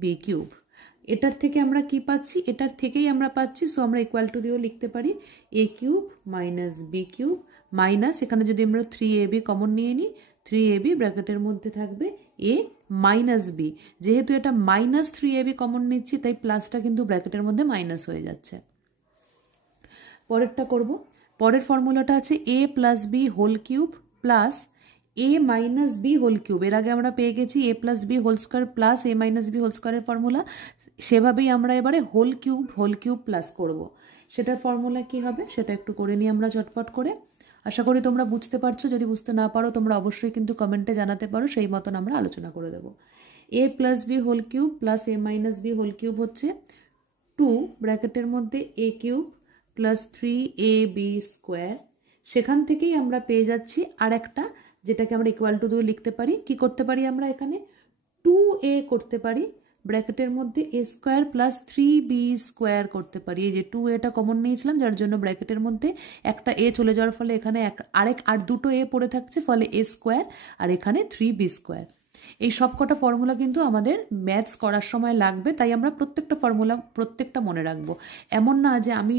B cube. এটার থেকে আমরা কি পাচ্ছি, এটার থেকেই আমরা পাচ্ছি, সো আমরা ইকুয়াল টু দিয়েও লিখতে পারি a cube minus b cube minus, এখানে যদি আমরা 3ab কমন নিয়ে নিই, 3ab ব্র্যাকেটের মধ্যে থাকবে এ মাইনাস বি। যেহেতু এটা মাইনাস 3ab কমন নিচ্ছি তাই প্লাসটা কিন্তু ব্র্যাকেটের মধ্যে মাইনাস হয়ে যাচ্ছে। পরেরটা করব। পরের ফর্মুলাটা আছে a plus b whole cube plus a minus b whole cube. এর আগে আমরা পেয়ে গেছি a plus b whole square plus a minus b whole স্কোয়ারের ফর্মুলা, সেভাবেই আমরা এবারে হোল কিউব প্লাস করব। সেটার ফর্মুলা কি হবে সেটা একটু করে নিই আমরা চটপট করে। আশা করি তোমরা বুঝতে পারছো, যদি বুঝতে না পারো তোমরা অবশ্যই কিন্তু কমেন্টে জানাতে পারো, সেই মতন আমরা আলোচনা করে দেবো। A plus b whole cube plus a minus b whole cube হচ্ছে 2 ব্র্যাকেটের মধ্যে এ কিউব প্লাস 3ab স্কোয়ার। সেখান থেকেই আমরা পেয়ে যাচ্ছি আর একটা, যেটাকে আমরা ইকুয়াল টু দিয়ে লিখতে পারি। কি করতে পারি আমরা এখানে 2a করতে পারি, ব্র্যাকেটের মধ্যে a square plus 3b square করতে পারি। এই যে 2aটা কমন নিয়েছিলাম যার জন্য ব্র্যাকেটের মধ্যে একটা a চলে যাওয়ার ফলে এখানে আর দুটো a পড়ে থাকছে, ফলে a স্কোয়ার আর এখানে 3b স্কোয়ার। এই সব কটা ফর্মুলা কিন্তু আমাদের ম্যাথস করার সময় লাগবে, তাই আমরা প্রত্যেকটা ফর্মুলা প্রত্যেকটা মনে রাখবো। এমন না যে আমি